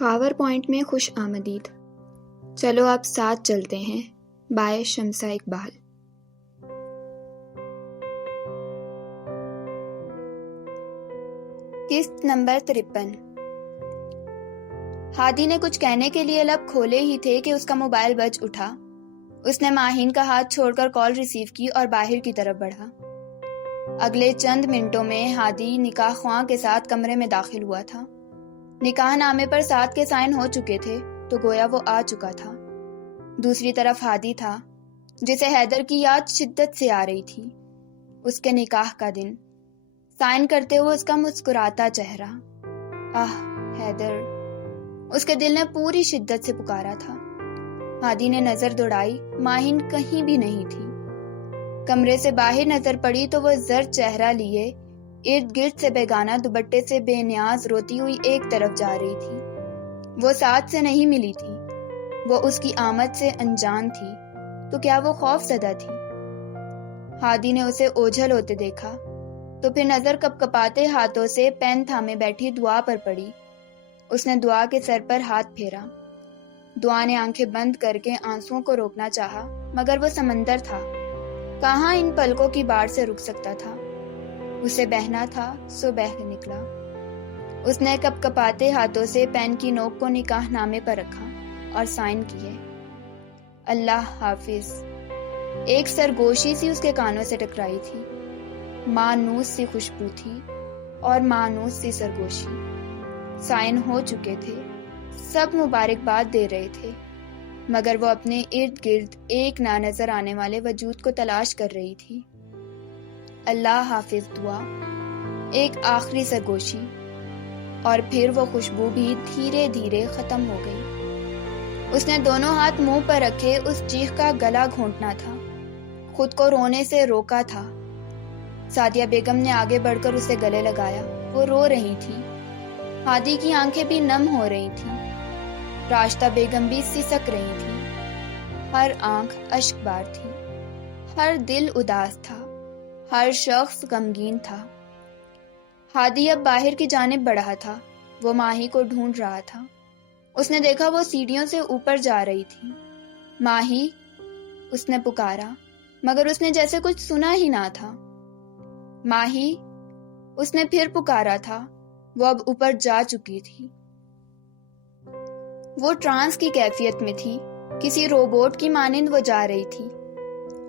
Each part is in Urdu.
خاور پوائنٹ میں خوش آمدید. چلو آپ ساتھ چلتے ہیں. بائے شمسہ اقبال. قسط نمبر 53. ہادی نے کچھ کہنے کے لیے لب کھولے ہی تھے کہ اس کا موبائل بج اٹھا. اس نے ماہین کا ہاتھ چھوڑ کر کال ریسیو کی اور باہر کی طرف بڑھا. اگلے چند منٹوں میں ہادی نکاح خواں کے ساتھ کمرے میں داخل ہوا تھا. نکاح نامے پر 7 کے سائن ہو چکے تھے تو گویا وہ آ چکا تھا. دوسری طرف ہادی تھا جسے حیدر کی یاد شدت سے آ رہی تھی. اس کے نکاح کا دن، سائن کرتے ہوئے اس کا مسکراتا چہرہ. آہ حیدر، اس کے دل نے پوری شدت سے پکارا تھا. ہادی نے نظر دوڑائی، ماہین کہیں بھی نہیں تھی. کمرے سے باہر نظر پڑی تو وہ زرد چہرہ لیے ارد گرد سے بیگانہ دوپٹے سے بے نیاز روتی ہوئی ایک طرف جا رہی تھی. وہ ساتھ سے نہیں ملی تھی، وہ اس کی آمد سے انجان تھی. تو کیا وہ خوف زدہ تھی؟ ہادی نے اسے اوجھل ہوتے دیکھا تو پھر نظر کپکپاتے ہاتھوں سے پین تھامے بیٹھی دعا پر پڑی. اس نے دعا کے سر پر ہاتھ پھیرا. دعا نے آنکھیں بند کر کے آنسوؤں کو روکنا چاہا، مگر وہ سمندر تھا، کہاں ان پلکوں کی باڑھ سے رک سکتا تھا. اسے بہنا تھا سو بہہ نکلا. اس نے کپکپاتے ہاتھوں سے پین کی نوک کو نکاح نامے پر رکھا اور سائن کیے. اللہ حافظ. ایک سرگوشی سی اس کے کانوں سے ٹکرائی تھی. مانوس سی خوشبو تھی اور مانوس سی سرگوشی. سائن ہو چکے تھے، سب مبارکباد دے رہے تھے، مگر وہ اپنے ارد گرد ایک نہ نظر آنے والے وجود کو تلاش کر رہی تھی. اللہ حافظ دعا، ایک آخری سرگوشی، اور پھر وہ خوشبو بھی دھیرے دھیرے ختم ہو گئی. اس نے دونوں ہاتھ منہ پر رکھے اس چیخ کا گلا گھونٹنا تھا، خود کو رونے سے روکا تھا. سعدیہ بیگم نے آگے بڑھ کر اسے گلے لگایا. وہ رو رہی تھی. ہادی کی آنکھیں بھی نم ہو رہی تھیں. راشدہ بیگم بھی سسک رہی تھی. ہر آنکھ اشک بار تھی، ہر دل اداس تھا، ہر شخص غمگین تھا. ہادی اب باہر کی جانب بڑھا تھا. وہ ماہی کو ڈھونڈ رہا تھا. اس نے دیکھا وہ سیڑھیوں سے اوپر جا رہی تھی. ماہی، اس نے پکارا، مگر اس نے جیسے کچھ سنا ہی نہ تھا. ماہی، اس نے پھر پکارا تھا. وہ اب اوپر جا چکی تھی. وہ ٹرانس کی کیفیت میں تھی، کسی روبوٹ کی مانند وہ جا رہی تھی.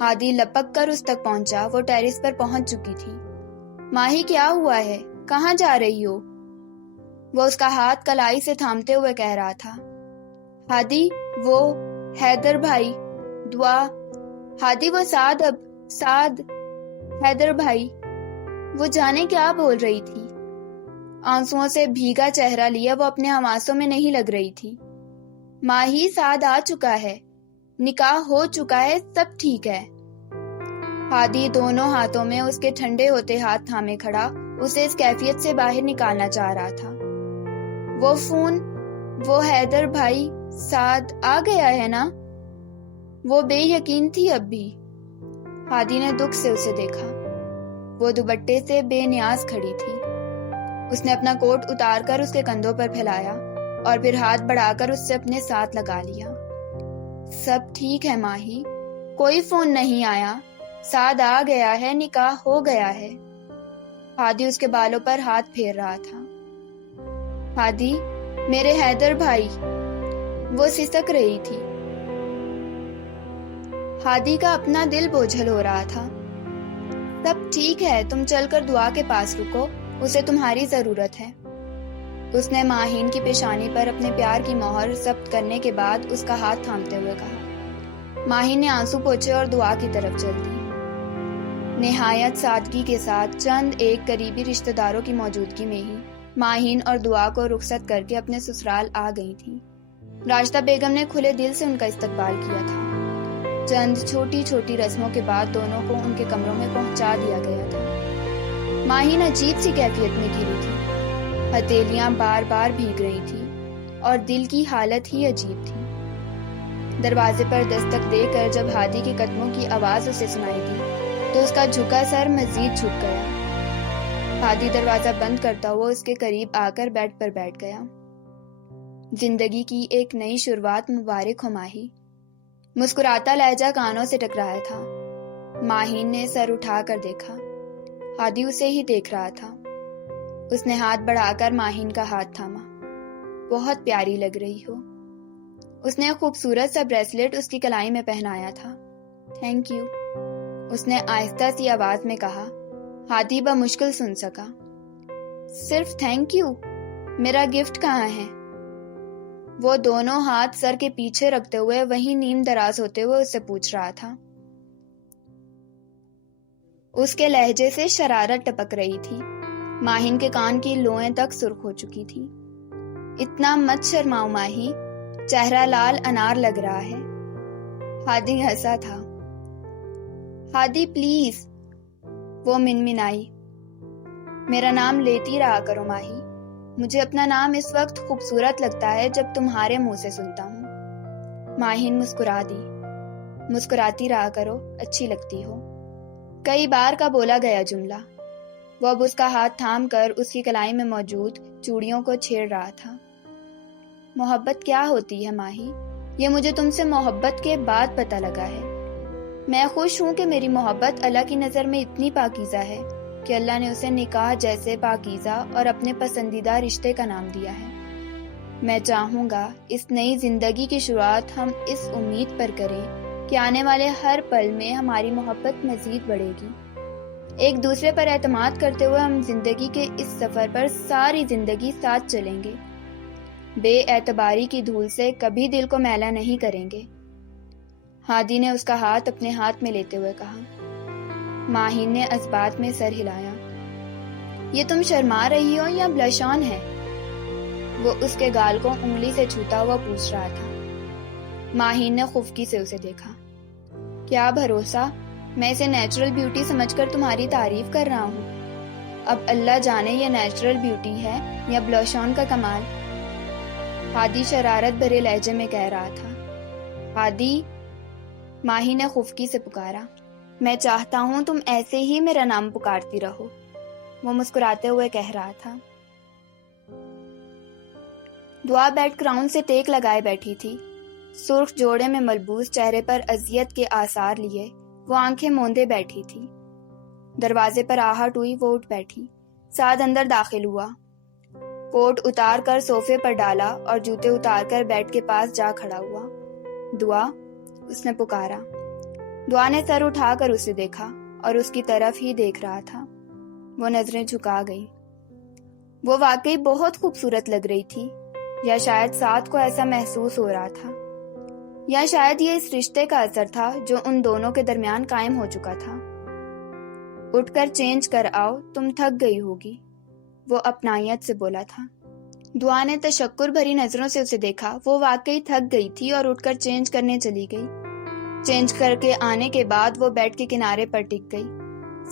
ہادی لپک کر اس تک پہنچا. وہ ٹیرس پر پہنچ چکی تھی. ماہی کیا ہوا ہے؟ کہاں جا رہی ہو؟ وہ اس کا ہاتھ کلائی سے تھامتے ہوئے کہہ رہا تھا. ہادی، وہ حیدر بھائی، دعا. ہادی، وہ سعد حیدر بھائی. وہ جانے کیا بول رہی تھی. آنسوؤں سے بھیگا چہرہ لیا وہ اپنے حواسوں میں نہیں لگ رہی تھی. ماہی، سعد آ چکا ہے، نکاح ہو چکا ہے، سب ٹھیک ہے. ہادی دونوں ہاتھوں میں اس کے ٹھنڈے ہوتے ہاتھ تھامے کھڑا اسے اس کیفیت سے باہر نکالنا چاہ رہا تھا. وہ فون، وہ حیدر بھائی، سعد آ گیا ہے نا؟ وہ بے یقین تھی اب بھی. ہادی نے دکھ سے اسے دیکھا. وہ دوپٹے سے بے نیاز کھڑی تھی. اس نے اپنا کوٹ اتار کر اس کے کندھوں پر پھیلایا اور پھر ہاتھ بڑھا کر اس سے اپنے ساتھ لگا لیا. سب ٹھیک ہے ماہی، کوئی فون نہیں آیا، سعد آ گیا ہے، نکاح ہو گیا ہے. ہادی اس کے بالوں پر ہاتھ پھیر رہا تھا. ہادی، میرے حیدر بھائی. وہ سسک رہی تھی. ہادی کا اپنا دل بوجھل ہو رہا تھا. سب ٹھیک ہے، تم چل کر دعا کے پاس رکو، اسے تمہاری ضرورت ہے. اس نے ماہین کی پیشانی پر اپنے پیار کی مہر ضبط کرنے کے بعد اس کا ہاتھ تھامتے ہوئے کہا. ماہین نے آنسو پوچھے اور دعا کی طرف چل دی. نہایت سادگی کے ساتھ چند ایک قریبی رشتہ داروں کی موجودگی میں ہی ماہین اور دعا کو رخصت کر کے اپنے سسرال آ گئی تھی. راشدہ بیگم نے کھلے دل سے ان کا استقبال کیا تھا. چند چھوٹی چھوٹی رسموں کے بعد دونوں کو ان کے کمروں میں پہنچا دیا گیا تھا. ماہین عجیب سی کیفیت میں گھری تھی. ہتھیلیاں بار بار بھیگ رہی تھی اور دل کی حالت ہی عجیب تھی. دروازے پر دستک دے کر جب ہادی کے قدموں کی آواز اسے سنائی دی تو اس کا جھکا سر مزید جھک گیا. ہادی دروازہ بند کرتا ہوا اس کے قریب آ کر بیڈ پر بیٹھ گیا. زندگی کی ایک نئی شروعات مبارک ہو ماہی۔ مسکراتا لہجہ کانوں سے ٹکرایا تھا۔ ماہین نے سر اٹھا کر دیکھا۔ ہادی اسے ہی دیکھ رہا تھا۔ اس نے ہاتھ بڑھا کر ماہین کا ہاتھ تھاما۔ بہت پیاری لگ رہی ہو۔ اس نے ایک خوبصورت سا بریسلٹ اس کی کلائی میں پہنایا تھا۔ تھینک یو، اس نے آہستہ سی آواز میں کہا۔ ہادی بمشکل سن سکا۔ صرف تھینک یو؟ میرا گفٹ کہاں ہے؟ وہ دونوں ہاتھ سر کے پیچھے رکھتے ہوئے وہیں نیم دراز ہوتے ہوئے اس سے پوچھ رہا تھا۔ اس کے لہجے سے شرارت ٹپک رہی تھی۔ ماہین کے کان کی لوئیں تک سرخ ہو چکی تھی۔ اتنا مت شرماؤ ماہی، چہرہ لال انار لگ رہا ہے۔ ہادی ہنسا تھا۔ ہادی پلیز، وہ منمنائی، میرا نام لیتی رہا کرو ماہی۔ مجھے اپنا نام اس وقت خوبصورت لگتا ہے جب تمہارے منہ سے سنتا ہوں۔ ماہین مسکرا دی۔ مسکراتی رہا کرو، اچھی لگتی ہو، کئی بار کا بولا گیا جملہ۔ وہ اب اس کا ہاتھ تھام کر اس کی کلائی میں موجود چوڑیوں کو چھیڑ رہا تھا۔ محبت کیا ہوتی ہے ماہی؟ یہ مجھے تم سے محبت کے بعد پتہ لگا ہے۔ میں خوش ہوں کہ میری محبت اللہ کی نظر میں اتنی پاکیزہ ہے کہ اللہ نے اسے نکاح جیسے پاکیزہ اور اپنے پسندیدہ رشتے کا نام دیا ہے۔ میں چاہوں گا اس نئی زندگی کی شروعات ہم اس امید پر کریں کہ آنے والے ہر پل میں ہماری محبت مزید بڑھے گی۔ ایک دوسرے پر اعتماد کرتے ہوئے ہم زندگی کے اس سفر پر ساری زندگی ساتھ چلیں گے۔ بے اعتباری کی دھول سے کبھی دل کو میلا نہیں کریں گے۔ ہادی نے اس کا ہاتھ اپنے ہاتھ میں لیتے ہوئے کہا۔ ماہین نے اسبات میں سر ہلایا۔ یہ تم شرما رہی ہو یا بلش آن ہے؟ وہ اس کے گال کو انگلی سے چھوتا ہوا پوچھ رہا تھا۔ ماہین نے خفگی سے اسے دیکھا۔ کیا بھروسہ، میں اسے نیچرل بیوٹی سمجھ کر تمہاری تعریف کر رہا ہوں۔ اب اللہ جانے یہ نیچرل بیوٹی ہے یا بلش آن کا کمال۔ ہادی شرارت بھرے لہجے میں کہہ رہا تھا۔ ہادی، ماہی نے خفگی سے پکارا۔ میں چاہتا ہوں تم ایسے ہی میرا نام پکارتی رہو، وہ مسکراتے ہوئے کہہ رہا تھا۔ دعا بیک گراؤنڈ سے ٹیک لگائے بیٹھی تھی۔ سرخ جوڑے میں ملبوس چہرے پر اذیت کے آثار لیے وہ آنکھیں موندے بیٹھی تھی۔ دروازے پر آہٹ ہوئی، وہ اٹھ بیٹھی۔ سعد اندر داخل ہوا۔ کوٹ اتار کر صوفے پر ڈالا اور جوتے اتار کر بیڈ کے پاس جا کھڑا ہوا۔ دعا، اس نے پکارا۔ دعا نے سر اٹھا کر اسے دیکھا اور اس کی طرف ہی دیکھ رہا تھا۔ وہ نظریں جھکا گئی۔ وہ واقعی بہت خوبصورت لگ رہی تھی، یا شاید سعد کو ایسا محسوس ہو رہا تھا، یا شاید یہ اس رشتے کا اثر تھا جو ان دونوں کے درمیان قائم ہو چکا تھا۔ اٹھ کر چینج کر آؤ، تم تھک گئی ہوگی، وہ اپنائیت سے بولا تھا۔ دعا نے تشکر بھری نظروں سے اسے دیکھا۔ وہ واقعی تھک گئی تھی اور اٹھ کر چینج کرنے چلی گئی۔ چینج کر کے آنے کے بعد وہ بیڈ کے کنارے پر ٹک گئی۔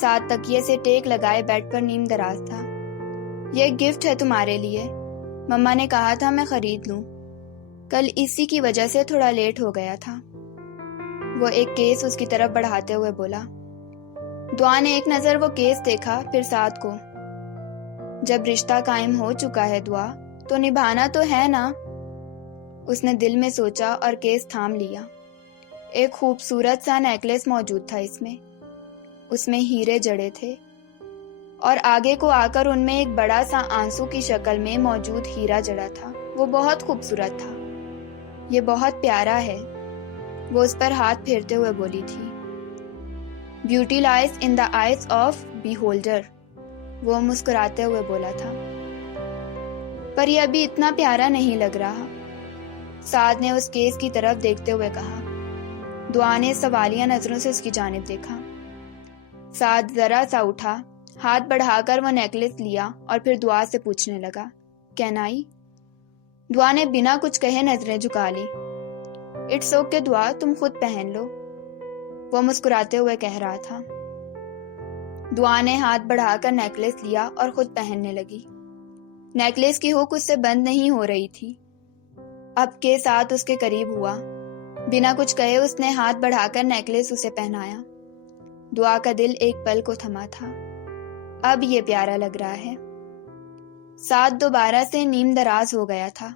ساتھ تکیے سے ٹیک لگائے بیڈ پر نیم دراز تھا۔ یہ گفٹ ہے تمہارے لیے، مما نے کہا تھا میں خرید لوں، کل اسی کی وجہ سے تھوڑا لیٹ ہو گیا تھا۔ وہ ایک کیس اس کی طرف بڑھاتے ہوئے بولا۔ دعا نے ایک نظر وہ کیس دیکھا، پھر سعد کو۔ جب رشتہ قائم ہو چکا ہے دعا، تو نبھانا تو ہے نا؟ اس نے دل میں سوچا اور کیس تھام لیا۔ ایک خوبصورت سا نیکلس موجود تھا اس میں ہیرے جڑے تھے، اور آگے کو آ کر ان میں ایک بڑا سا آنسو کی شکل میں موجود ہیرا جڑا تھا۔ وہ بہت خوبصورت تھا۔ یہ بہت پیارا ہے، وہ اس پر ہاتھ پھیرتے ہوئے بولی تھی۔ Beauty lies in the eyes of beholder, وہ مسکراتے ہوئے بولا تھا۔ پر یہ ابھی اتنا پیارا نہیں لگ رہا، سعد نے اس کیس کی طرف دیکھتے ہوئے کہا۔ دعا نے سوالیہ نظروں سے اس کی جانب دیکھا۔ سعد ذرا سا اٹھا، ہاتھ بڑھا کر وہ نیکلس لیا اور پھر دعا سے پوچھنے لگا، کین آئی؟ دعا نے بنا کچھ کہے نظریں جھکا لی۔ اٹس اوکے دعا، تم خود پہن لو، وہ مسکراتے ہوئے کہہ رہا تھا۔ دعا نے ہاتھ بڑھا کر نیکلس لیا اور خود پہننے لگی۔ نیکلس کی ہک اس سے بند نہیں ہو رہی تھی۔ اب کے ساتھ اس کے قریب ہوا، بنا کچھ کہے اس نے ہاتھ بڑھا کر نیکلس اسے پہنایا۔ دعا کا دل ایک پل کو تھما تھا۔ اب یہ پیارا لگ رہا ہے۔ سعد دوبارہ سے نیم دراز ہو گیا تھا۔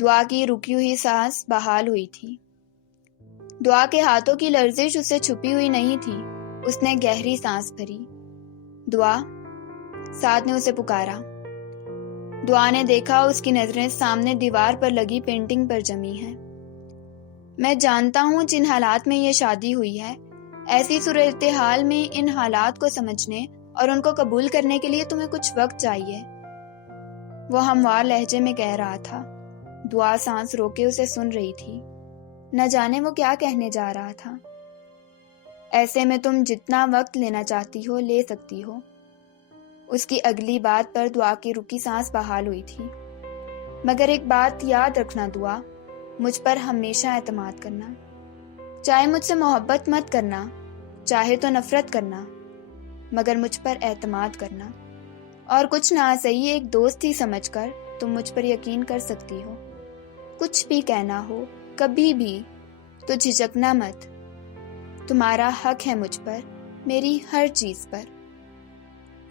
دعا کی رکی ہوئی سانس بحال ہوئی تھی۔ دعا کے ہاتھوں کی لرزش اس سے چھپی ہوئی نہیں تھی۔ اس نے گہری سانس بھری۔ دعا، سعد نے اسے پکارا۔ دعا نے دیکھا اس کی نظریں سامنے دیوار پر لگی پینٹنگ پر جمی ہیں۔ میں جانتا ہوں جن حالات میں یہ شادی ہوئی ہے، ایسی صورتحال میں ان حالات کو سمجھنے اور ان کو قبول کرنے کے لیے تمہیں کچھ وقت چاہیے، وہ ہموار لہجے میں کہہ رہا تھا۔ دعا سانس روکے اسے سن رہی تھی، نہ جانے وہ کیا کہنے جا رہا تھا۔ ایسے میں تم جتنا وقت لینا چاہتی ہو لے سکتی ہو۔ اس کی اگلی بات پر دعا کی رکی سانس بحال ہوئی تھی۔ مگر ایک بات یاد رکھنا دعا، مجھ پر ہمیشہ اعتماد کرنا۔ چاہے مجھ سے محبت مت کرنا، چاہے تو نفرت کرنا، مگر مجھ پر اعتماد کرنا۔ اور کچھ نہ صحیح ایک دوست ہی سمجھ کر تم مجھ پر یقین کر سکتی ہو۔ کچھ بھی کہنا ہو، کبھی بھی، تو جھجکنا مت۔ تمہارا حق ہے مجھ پر، میری ہر چیز پر۔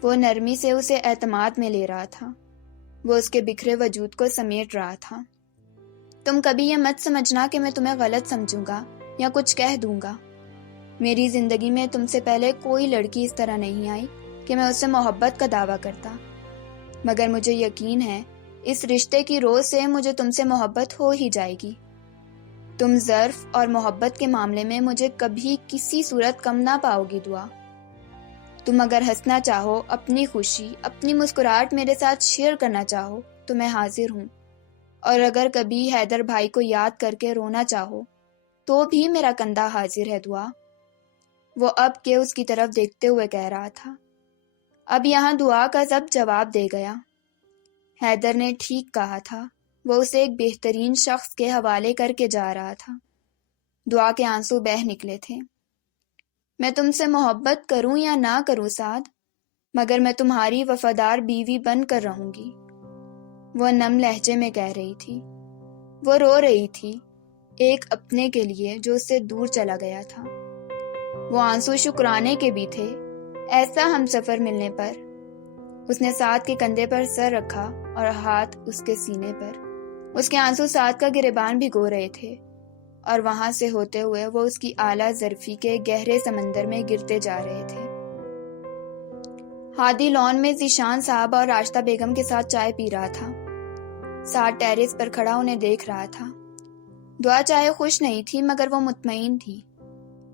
وہ نرمی سے اسے اعتماد میں لے رہا تھا۔ وہ اس کے بکھرے وجود کو سمیٹ رہا تھا۔ تم کبھی یہ مت سمجھنا کہ میں تمہیں غلط سمجھوں گا یا کچھ کہہ دوں گا۔ میری زندگی میں تم سے پہلے کوئی لڑکی اس طرح نہیں آئی کہ میں اس سے محبت کا دعویٰ کرتا، مگر مجھے یقین ہے اس رشتے کی روز سے مجھے تم سے محبت ہو ہی جائے گی۔ تم ظرف اور محبت کے معاملے میں مجھے کبھی کسی صورت کم نہ پاؤ گی دعا۔ تم اگر ہنسنا چاہو، اپنی خوشی، اپنی مسکراہٹ میرے ساتھ شیئر کرنا چاہو تو میں حاضر ہوں، اور اگر کبھی حیدر بھائی کو یاد کر کے رونا چاہو تو بھی میرا کندھا حاضر ہے دعا۔ وہ اب کے اس کی طرف دیکھتے ہوئے کہہ رہا تھا۔ اب یہاں دعا کا ضبط جواب دے گیا۔ حیدر نے ٹھیک کہا تھا، وہ اسے ایک بہترین شخص کے حوالے کر کے جا رہا تھا۔ دعا کے آنسو بہہ نکلے تھے۔ میں تم سے محبت کروں یا نہ کروں سعد، مگر میں تمہاری وفادار بیوی بن کر رہوں گی، وہ نم لہجے میں کہہ رہی تھی۔ وہ رو رہی تھی، ایک اپنے کے لیے جو اس سے دور چلا گیا تھا۔ وہ آنسو شکرانے کے بھی تھے، ایسا ہم سفر ملنے پر۔ اس نے سعد کے کندھے پر سر رکھا اور ہاتھ اس کے سینے پر۔ اس کے آنسو سعد کا گریبان بھگو رہے تھے، اور وہاں سے ہوتے ہوئے وہ اس کی اعلیٰ ظرفی کے گہرے سمندر میں گرتے جا رہے تھے۔ ہادی لان میں ذیشان صاحب اور راشدہ بیگم کے ساتھ چائے پی رہا تھا۔ سعد ٹیرس پر کھڑا انہیں دیکھ رہا تھا۔ دعا چاہے خوش نہیں تھی مگر وہ مطمئن تھی۔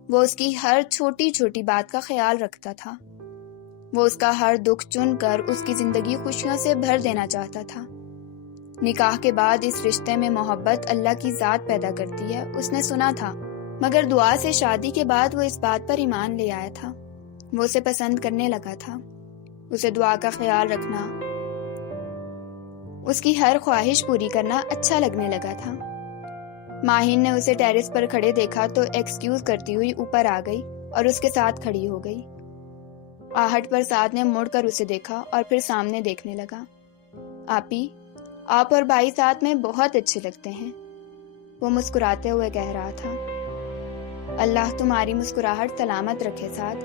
وہ اس کی ہر چھوٹی چھوٹی بات کا خیال رکھتا تھا۔ وہ اس کا ہر دکھ چن کر اس کی زندگی خوشیوں سے بھر دینا چاہتا تھا۔ نکاح کے بعد اس رشتے میں محبت اللہ کی ذات پیدا کرتی ہے، اس نے سنا تھا، مگر دعا سے شادی کے بعد وہ اس بات پر ایمان لے آیا تھا۔ وہ اسے پسند کرنے لگا تھا۔ اسے دعا کا خیال رکھنا، اس کی ہر خواہش پوری کرنا اچھا لگنے لگا تھا۔ ماہین نے اسے ٹیرس پر کھڑے دیکھا تو ایکسکیوز کرتی ہوئی اوپر آ گئی اور اس کے ساتھ کھڑی ہو گئی۔ آہٹ پر سعد نے مڑ کر اسے دیکھا اور پھر سامنے دیکھنے لگا۔ آپی، آپ اور بھائی ساتھ میں بہت اچھے لگتے ہیں، وہ مسکراتے ہوئے کہہ رہا تھا۔ اللہ تمہاری مسکراہٹ سلامت رکھے سعد،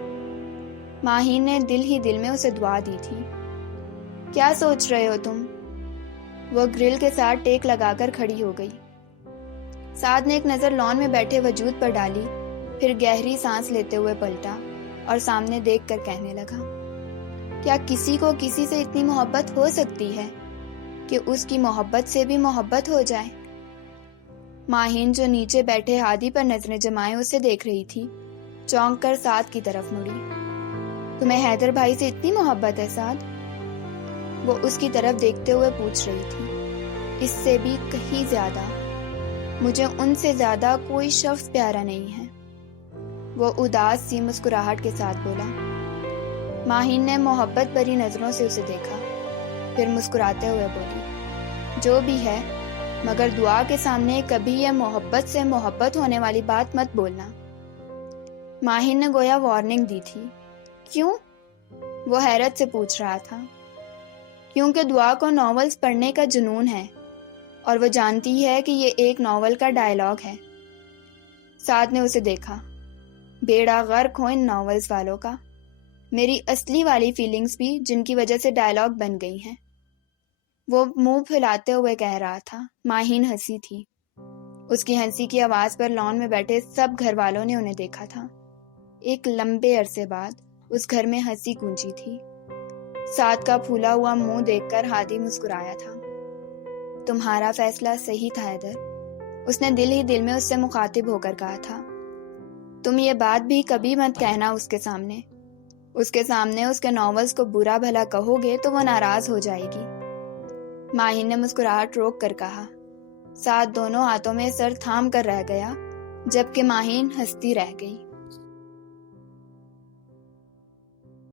ماہین نے دل ہی دل میں اسے دعا دی تھی۔ کیا سوچ رہے ہو تم؟ وہ گرل کے ساتھ ٹیک لگا کر کھڑی ہو گئی۔ سعد نے ایک نظر لان میں بیٹھے وجود پر ڈالی، پھر گہری سانس لیتے ہوئے پلٹا اور سامنے دیکھ کر کہنے لگا، کیا کسی کو کسی سے اتنی محبت ہو سکتی ہے کہ اس کی محبت سے بھی محبت ہو جائے؟ ماہین جو نیچے بیٹھے ہادی پر نظریں جمائے اسے دیکھ رہی تھی، چونک کر سعد کی طرف مڑی۔ تمہیں حیدر بھائی سے اتنی محبت ہے سعد؟ وہ اس کی طرف دیکھتے ہوئے پوچھ رہی تھی۔ اس سے بھی کہیں زیادہ، مجھے ان سے زیادہ کوئی شخص پیارا نہیں ہے، وہ اداس سی مسکراہٹ کے ساتھ بولا۔ ماہین نے محبت بھری نظروں سے اسے دیکھا، پھر مسکراتے ہوئے بولی، جو بھی ہے، مگر دعا کے سامنے کبھی یہ محبت سے محبت ہونے والی بات مت بولنا۔ ماہین نے گویا وارننگ دی تھی۔ کیوں؟ وہ حیرت سے پوچھ رہا تھا۔ کیونکہ دعا کو ناولز پڑھنے کا جنون ہے، اور وہ جانتی ہے کہ یہ ایک ناول کا ڈائیلاگ ہے۔ سعد نے اسے دیکھا۔ بیڑا غرق ہو ان ناولز والوں کا، میری اصلی والی فیلنگز بھی جن کی وجہ سے ڈائیلاگ بن گئی ہیں۔ وہ منہ پھلاتے ہوئے کہہ رہا تھا۔ ماہین ہنسی تھی۔ اس کی ہنسی کی آواز پر لان میں بیٹھے سب گھر والوں نے انہیں دیکھا تھا۔ ایک لمبے عرصے بعد اس گھر میں ہنسی گونجی تھی۔ سعد کا پھولا ہوا منہ دیکھ کر ہادی مسکرایا تھا۔ تمہارا فیصلہ صحیح تھا حیدر، اس نے دل ہی دل میں اس سے مخاطب ہو کر کہا تھا۔ تم یہ بات بھی کبھی مت کہنا اس کے سامنے اس کے ناولز کو برا بھلا کہو گے تو وہ ناراض ہو جائے گی۔ ماہین نے مسکراہٹ روک کر کہا۔ سعد دونوں ہاتھوں میں سر تھام کر رہ گیا، جبکہ ماہین ہنستی رہ گئی۔